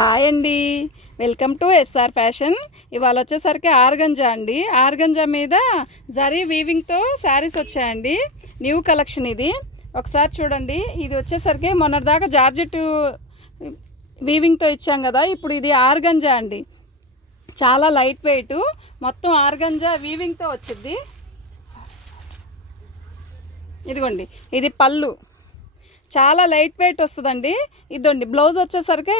Hi అండి, welcome to SR fashion. ఇవాళ వచ్చేసరికి ఆర్గంజా అండి. ఆర్గంజా మీద జరీ వీవింగ్తో శారీస్ వచ్చాయండి. న్యూ కలెక్షన్ ఇది. ఒకసారి చూడండి. ఇది వచ్చేసరికి మొన్నటిదాకా జార్జెట్ వీవింగ్తో ఇచ్చాం కదా, ఇప్పుడు ఇది ఆర్గంజా అండి. చాలా లైట్ వెయిట్, మొత్తం ఆర్గంజా వీవింగ్తో వచ్చింది. ఇదిగోండి, ఇది పళ్ళు, చాలా లైట్ వెయిట్ వస్తుందండి. ఇదండి బ్లౌజ్ వచ్చేసరికి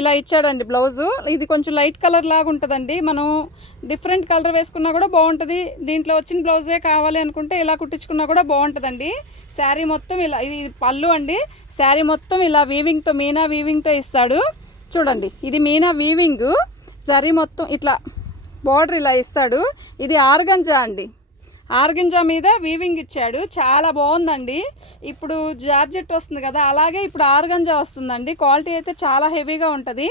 ఇలా ఇచ్చాడండి బ్లౌజు. ఇది కొంచెం లైట్ కలర్ లాగా ఉంటుందండి. మనం డిఫరెంట్ కలర్ వేసుకున్నా కూడా బాగుంటుంది. దీంట్లో వచ్చిన బ్లౌజే కావాలి అనుకుంటే ఇలా కుట్టించుకున్నా కూడా బాగుంటుందండి. శారీ మొత్తం ఇలా, ఇది పళ్ళు అండి. శారీ మొత్తం ఇలా వీవింగ్తో, మీనా వీవింగ్తో ఇస్తాడు. చూడండి, ఇది మీనా వీవింగ్. శారీ మొత్తం ఇట్లా బార్డర్ ఇలా ఇస్తాడు. ఇది ఆర్గంజా అండి. ఆర్గంజా మీద వీవింగ్ ఇచ్చాడు. చాలా బాగుందండి. ఇప్పుడు జార్జెట్ వస్తుంది కదా, అలాగే ఇప్పుడు ఆర్గంజా వస్తుందండి. క్వాలిటీ అయితే చాలా హెవీగా ఉంటుంది,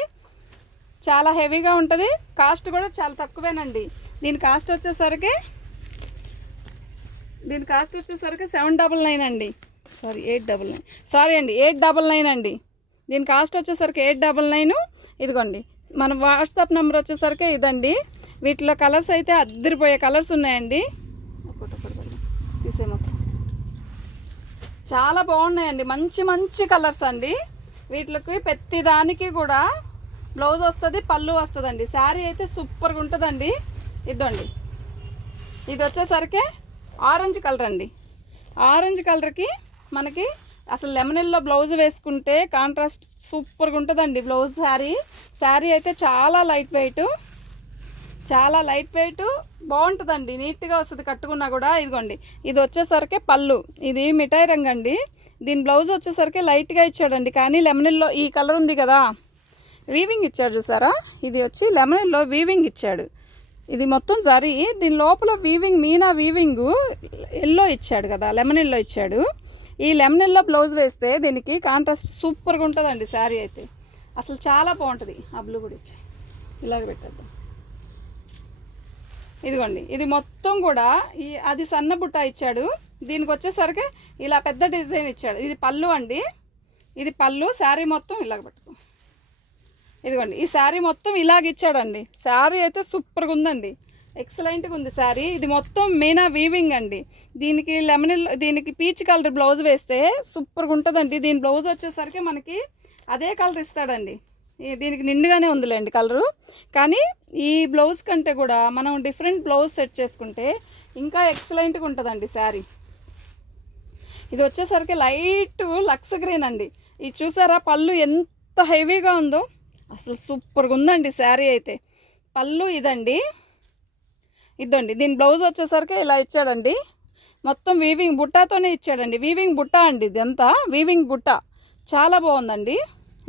చాలా హెవీగా ఉంటుంది. కాస్ట్ కూడా చాలా తక్కువేనండి. దీని కాస్ట్ వచ్చేసరికి 799 అండి. 899. సారీ అండి, 899 అండి. దీని కాస్ట్ వచ్చేసరికి 899. ఇదిగోండి, మన వాట్సాప్ నెంబర్ వచ్చేసరికి ఇదండి. వీటిలో కలర్స్ అయితే అద్దరిపోయే కలర్స్ ఉన్నాయండి. తీసే మొత్తం చాలా బాగున్నాయండి. మంచి మంచి కలర్స్ అండి. వీటికి ప్రతి దానికి కూడా బ్లౌజ్ వస్తుంది, పళ్ళు వస్తుందండి. శారీ అయితే సూపర్గా ఉంటుందండి. ఇదండి, ఇది వచ్చేసరికి ఆరెంజ్ కలర్ అండి. ఆరెంజ్ కలర్కి మనకి అసలు లెమనెల్లో బ్లౌజ్ వేసుకుంటే కాంట్రాస్ట్ సూపర్గా ఉంటుందండి బ్లౌజ్. శారీ అయితే చాలా లైట్ వెయిట్, చాలా లైట్ వెయిట్ బాగుంటుందండి. నీట్గా వస్తుంది కట్టుకున్నా కూడా. ఇదిగోండి, ఇది వచ్చేసరికి పళ్ళు. ఇది మిఠాయి రంగు అండి. దీని బ్లౌజ్ వచ్చేసరికి లైట్గా ఇచ్చాడండి, కానీ లెమనెల్లో ఈ కలర్ ఉంది కదా, వీవింగ్ ఇచ్చాడు చూసారా. ఇది వచ్చి లెమనెల్లో వీవింగ్ ఇచ్చాడు. ఇది మొత్తం జరీ, దీని లోపల వీవింగ్, మీనా వీవింగ్ ఎల్లో ఇచ్చాడు కదా, లెమనెల్లో ఇచ్చాడు. ఈ లెమనెల్లో బ్లౌజ్ వేస్తే దీనికి కాంట్రాస్ట్ సూపర్గా ఉంటుందండి. శారీ అయితే అసలు చాలా బాగుంటుంది. ఆ బ్లూ కూడా ఇచ్చి ఇలాగ పెట్టేద్దాం. ఇదిగోండి, ఇది మొత్తం కూడా అది సన్న బుట్ట ఇచ్చాడు. దీనికి వచ్చేసరికి ఇలా పెద్ద డిజైన్ ఇచ్చాడు. ఇది పళ్ళు అండి. ఇది పళ్ళు. శారీ మొత్తం ఇలాగ పెట్టుకో. ఇదిగోండి, ఈ శారీ మొత్తం ఇలాగ ఇచ్చాడండి. శారీ అయితే సూపర్గా ఉందండి, ఎక్సలెంట్గా ఉంది శారీ. ఇది మొత్తం మీనా వీవింగ్ అండి. దీనికి పీచ్ కలర్ బ్లౌజ్ వేస్తే సూపర్గా ఉంటుందండి. దీని బ్లౌజ్ వచ్చేసరికి మనకి అదే కలర్ ఇస్తాడండి. దీనికి నిండుగానే ఉందిలేండి కలరు, కానీ ఈ బ్లౌజ్ కంటే కూడా మనం డిఫరెంట్ బ్లౌజ్ సెట్ చేసుకుంటే ఇంకా ఎక్సలెంట్గా ఉంటుందండి శారీ. ఇది వచ్చేసరికి లైట్ లక్స్ గ్రీన్ అండి. ఇది చూసారా, పళ్ళు ఎంత హెవీగా ఉందో, అసలు సూపర్గా ఉందండి శారీ అయితే. పళ్ళు ఇదండి. ఇదండి, దీని బ్లౌజ్ వచ్చేసరికి ఇలా ఇచ్చాడండి. మొత్తం వీవింగ్ బుట్టాతోనే ఇచ్చాడండి. వీవింగ్ బుట్ట అండి, ఇదంతా వీవింగ్ బుట్ట. చాలా బాగుందండి.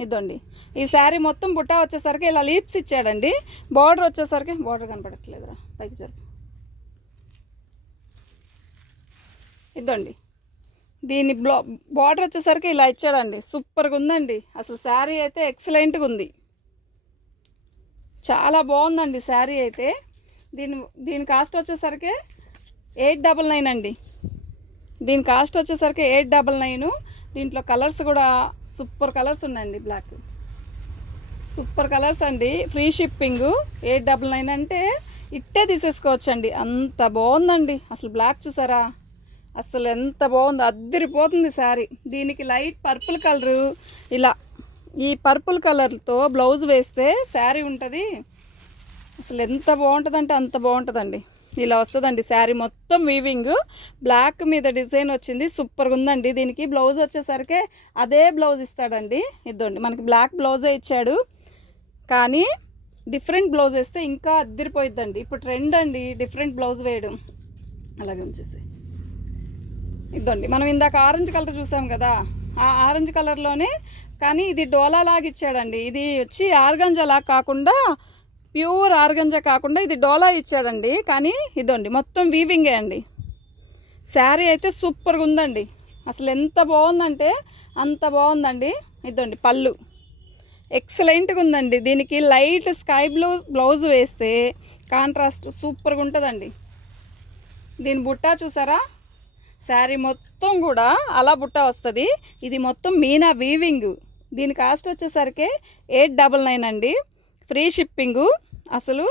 ఇదండి, ఈ శారీ మొత్తం బుట్ట వచ్చేసరికి ఇలా లీప్స్ ఇచ్చాడండి. బార్డర్ వచ్చేసరికి, బార్డర్ కనపడట్లేదురా, పైకి జరుపు. ఇదండి, దీని బార్డర్ వచ్చేసరికి ఇలా ఇచ్చాడండి. సూపర్గా ఉందండి. అసలు శారీ అయితే ఎక్సలెంట్గా ఉంది, చాలా బాగుందండి శారీ అయితే. దీని కాస్ట్ వచ్చేసరికి 899 అండి. దీని కాస్ట్ వచ్చేసరికి 899. దీంట్లో కలర్స్ కూడా సూపర్ కలర్స్ ఉన్నాయండి. బ్లాక్ సూపర్ కలర్స్ అండి. Free shipping. 899 అంటే ఇట్టే తీసేసుకోవచ్చండి, అంత బాగుందండి. అసలు బ్లాక్ చూసారా, అసలు ఎంత బాగుందో, అద్దరిపోతుంది శారీ. దీనికి లైట్ పర్పుల్ కలరు, ఇలా ఈ పర్పుల్ కలర్తో బ్లౌజ్ వేస్తే శారీ ఉంటుంది. అసలు ఎంత బాగుంటుందంటే అంత బాగుంటుందండి. ఇలా వస్తుందండి శారీ మొత్తం వీవింగ్. బ్లాక్ మీద డిజైన్ వచ్చింది, సూపర్గా ఉందండి. దీనికి బ్లౌజ్ వచ్చేసరికి అదే బ్లౌజ్ ఇస్తాడండి. ఇదండి, మనకి బ్లాక్ బ్లౌజే ఇచ్చాడు, కానీ డిఫరెంట్ బ్లౌజ్ వేస్తే ఇంకా అద్దరిపోయిద్దండి. ఇప్పుడు ట్రెండ్ అండి డిఫరెంట్ బ్లౌజ్ వేయడం. అలాగే ఉంచేసి ఇదండి, మనం ఇందాక ఆరెంజ్ కలర్ చూసాం కదా, ఆ ఆరెంజ్ కలర్లోనే, కానీ ఇది డోలా లాగా ఇచ్చాడండి. ఇది వచ్చి ఆర్గంజా లాగా కాకుండా, ప్యూర్ ఆర్గంజా కాకుండా ఇది డోలా ఇచ్చాడండి. కానీ ఇదండి మొత్తం వీవింగే అండి. శారీ అయితే సూపర్గా ఉందండి. అసలు ఎంత బాగుందంటే అంత బాగుందండి. ఇదండి పళ్ళు, ఎక్సలెంట్గా ఉందండి. దీనికి లైట్ స్కై బ్లూ బ్లౌజ్ వేస్తే కాంట్రాస్ట్ సూపర్గా ఉంటుందండి. దీని బుట్ట చూసారా, శారీ మొత్తం కూడా అలా బుట్ట వస్తుంది. ఇది మొత్తం మీనా వీవింగ్. దీని కాస్ట్ వచ్చేసరికి 899 అండి, ఫ్రీ షిప్పింగు. అసలు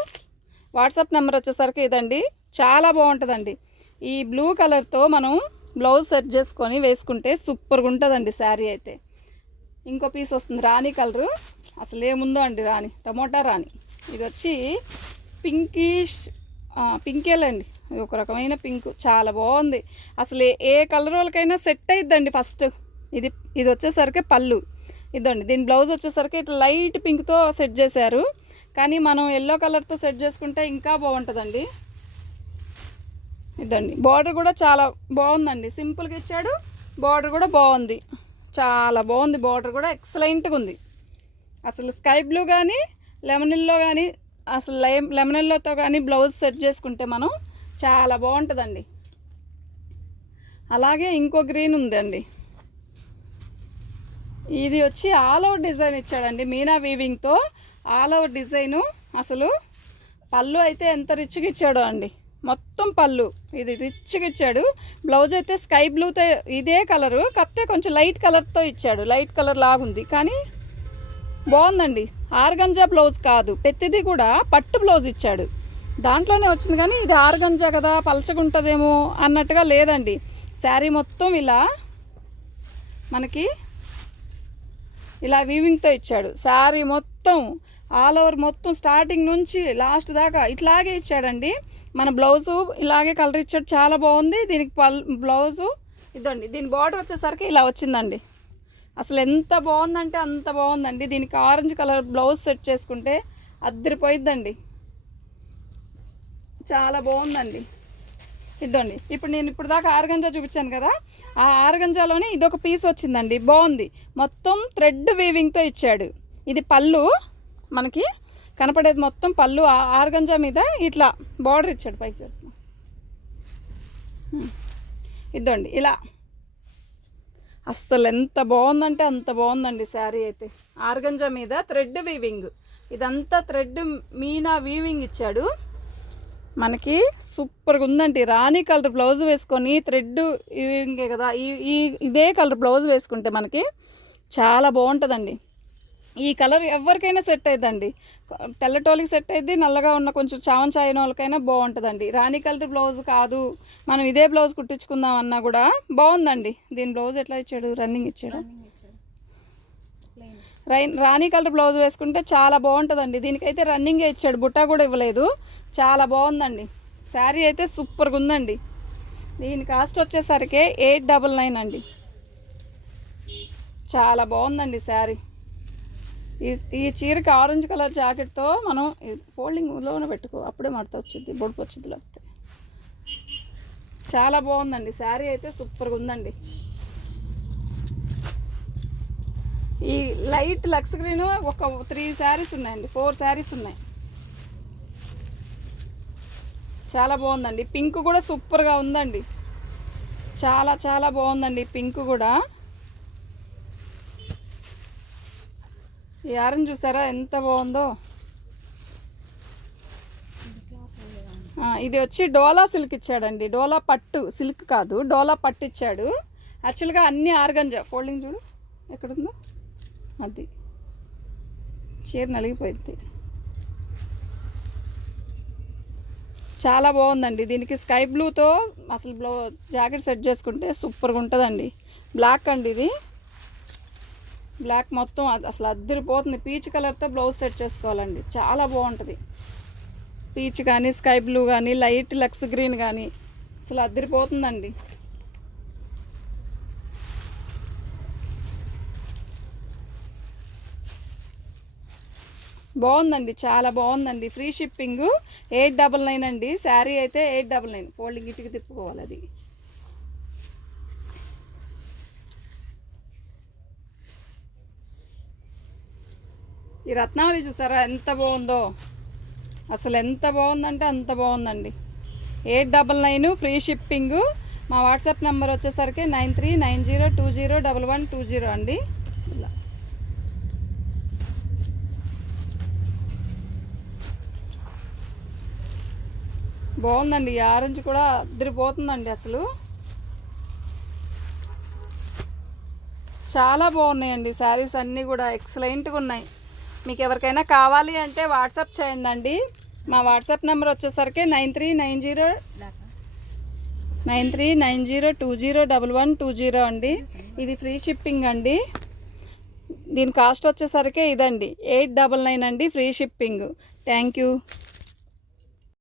వాట్సాప్ నెంబర్ వచ్చేసరికి ఇదండి, చాలా బాగుంటుందండి. ఈ బ్లూ కలర్తో మనం బ్లౌజ్ సెట్ చేసుకొని వేసుకుంటే సూపర్గా ఉంటుందండి శారీ అయితే. ఇంకో పీస్ వస్తుంది రాణి కలరు, అసలు ఏముందో అండి రాణి, టమోటా రాణి. ఇది వచ్చి పింకిష్ పింకేలండి, ఇది ఒక రకమైన పింక్, చాలా బాగుంది. అసలు ఏ కలర్ వాళ్ళకైనా సెట్ అయిద్దండి. ఫస్ట్ ఇది ఇది వచ్చేసరికి పళ్ళు, ఇదండి. దీని బ్లౌజ్ వచ్చేసరికి ఇట్లా లైట్ పింక్తో సెట్ చేశారు, కానీ మనం ఎల్లో కలర్తో సెట్ చేసుకుంటే ఇంకా బాగుంటుందండి. ఇదండి, బార్డర్ కూడా చాలా బాగుందండి, సింపుల్గా ఇచ్చాడు. బార్డర్ కూడా బాగుంది, చాలా బాగుంది. బార్డర్ కూడా ఎక్సలెంట్గా ఉంది. అసలు స్కై బ్లూ కానీ లెమన్ ఎల్లో కానీ, అసలు లెమన్ ఎల్లోతో కానీ బ్లౌజ్ సెట్ చేసుకుంటే మనం చాలా బాగుంటుందండి. అలాగే ఇంకో గ్రీన్ ఉందండి, ఇది వచ్చి ఆల్ ఓవర్ డిజైన్ ఇచ్చాడండి, మీనా వీవింగ్తో ఆల్ ఓవర్ డిజైను. అసలు పళ్ళు అయితే ఎంత రిచ్గా ఇచ్చాడో అండి, మొత్తం పళ్ళు ఇది రిచ్గా ఇచ్చాడు. బ్లౌజ్ అయితే స్కై బ్లూతో ఇదే కలరు, కాకపోతే కొంచెం లైట్ కలర్తో ఇచ్చాడు, లైట్ కలర్ లాగుంది, కానీ బాగుందండి. ఆర్గంజా బ్లౌజ్ కాదు, ప్రతిదీ కూడా పట్టు బ్లౌజ్ ఇచ్చాడు. దాంట్లోనే వచ్చింది, కానీ ఇది ఆర్గంజా కదా పలచగా ఉంటుందేమో అన్నట్టుగా లేదండి. శారీ మొత్తం ఇలా మనకి ఇలా వీవింగ్తో ఇచ్చాడు. శారీ మొత్తం ఆల్ ఓవర్ మొత్తం స్టార్టింగ్ నుంచి లాస్ట్ దాకా ఇట్లాగే ఇచ్చాడండి. మన బ్లౌజు ఇలాగే కలర్ ఇచ్చాడు, చాలా బాగుంది. దీనికి బ్లౌజు ఇదండి, దీని బార్డర్ వచ్చేసరికి ఇలా వచ్చిందండి. అసలు ఎంత బాగుందంటే అంత బాగుందండి. దీనికి ఆరెంజ్ కలర్ బ్లౌజ్ సెట్ చేసుకుంటే అద్దరిపోయిద్దండి, చాలా బాగుందండి. ఇదండి, ఇప్పుడు నేను ఇప్పుడు దాకా ఆర్గంజా చూపించాను కదా, ఆ ఆర్గంజాలోనే ఇదొక పీస్ వచ్చిందండి, బాగుంది. మొత్తం థ్రెడ్ వీవింగ్తో ఇచ్చాడు. ఇది పళ్ళు, మనకి కనపడేది మొత్తం పళ్ళు. ఆర్గంజా మీద ఇట్లా బార్డర్ ఇచ్చాడు పైకి చెప్తున్నా. ఇదండి ఇలా, అస్సలు ఎంత బాగుందంటే అంత బాగుందండి శారీ అయితే. ఆర్గంజా మీద థ్రెడ్ వీవింగ్, ఇదంతా థ్రెడ్ మీనా వీవింగ్ ఇచ్చాడు మనకి, సూపర్గా ఉందండి. రాణి కలర్ బ్లౌజ్ వేసుకొని థ్రెడ్ వీవింగే కదా, ఇదే కలర్ బ్లౌజ్ వేసుకుంటే మనకి చాలా బాగుంటుందండి. ఈ కలర్ ఎవరికైనా సెట్ అయిద్దండి, తెల్లటోళ్ళకి సెట్ అయ్యిద్ది, నల్లగా ఉన్న కొంచెం చావం చాయన వాళ్ళకైనా బాగుంటుందండి. రాణి కలర్ బ్లౌజ్ కాదు, మనం ఇదే బ్లౌజ్ కుట్టించుకుందాం అన్నా కూడా బాగుందండి. దీని బ్లౌజ్ ఎట్లా ఇచ్చాడు, రన్నింగ్ ఇచ్చాడు. రాణి కలర్ బ్లౌజ్ వేసుకుంటే చాలా బాగుంటుందండి. దీనికైతే రన్నింగే ఇచ్చాడు, బుట్టా కూడా ఇవ్వలేదు, చాలా బాగుందండి. శారీ అయితే సూపర్గా ఉందండి. దీని కాస్ట్ వచ్చేసరికి 899 అండి, చాలా బాగుందండి శారీ. ఈ చీరకి ఆరెంజ్ కలర్ జాకెట్తో మనం ఫోల్డింగ్లోనే పెట్టుకో, అప్పుడే మడత వచ్చింది, బొడుపు వచ్చింది లేకపోతే. చాలా బాగుందండి శారీ అయితే, సూపర్గా ఉందండి. ఈ లైట్ లక్స్ గ్రీన్ ఒక 3 శారీస్ ఉన్నాయండి, 4 శారీస్ ఉన్నాయి, చాలా బాగుందండి. పింక్ కూడా సూపర్గా ఉందండి, చాలా చాలా బాగుందండి పింక్ కూడా. ఈ ఆరెంజ్ చూసారా ఎంత బాగుందో. ఇది వచ్చి డోలా సిల్క్ ఇచ్చాడండి, డోలా పట్టు, సిల్క్ కాదు డోలా పట్టు ఇచ్చాడు. యాక్చువల్గా అన్నీ ఆర్గంజా, ఫోల్డింగ్ చూడు ఎక్కడుందో, అది చీర నలిగిపోయింది. చాలా బాగుందండి. దీనికి స్కై బ్లూతో అసలు జాకెట్ సెట్ చేసుకుంటే సూపర్గా ఉంటుందండి. బ్లాక్ అండి, ఇది బ్లాక్ మొత్తం అసలు అద్దరిపోతుంది. పీచ్ కలర్తో బ్లౌజ్ సెట్ చేసుకోవాలండి, చాలా బాగుంటుంది. పీచ్ కానీ స్కై బ్లూ కానీ లైట్ లక్స్ గ్రీన్ కానీ అసలు అద్దరిపోతుందండి. బాగుందండి, చాలా బాగుందండి. ఫ్రీ షిప్పింగ్ 899 అండి. శారీ అయితే 899, ఫోల్డింగ్ ఇటుకి తిప్పుకోవాలి. అది ఈ రత్నావళి చూసారా ఎంత బాగుందో, అసలు ఎంత బాగుందంటే అంత బాగుందండి. 899 ఫ్రీ షిప్పింగ్. మా వాట్సాప్ నెంబర్ వచ్చేసరికి 9390201120 అండి. ఇలా బాగుందండి. ఈ ఆరెంజ్ కూడా అద్దరిపోతుందండి, అసలు చాలా బాగున్నాయండి శారీస్ అన్నీ కూడా ఎక్సలెంట్గా ఉన్నాయి. మీకు ఎవరికైనా కావాలి అంటే వాట్సాప్ చేయండి అండి. మా వాట్సాప్ నెంబర్ వచ్చేసరికి 9390201120 అండి. ఇది ఫ్రీ షిప్పింగ్ అండి. దీని కాస్ట్ వచ్చేసరికి ఇదండి 899 అండి, ఫ్రీ షిప్పింగ్. Thank you.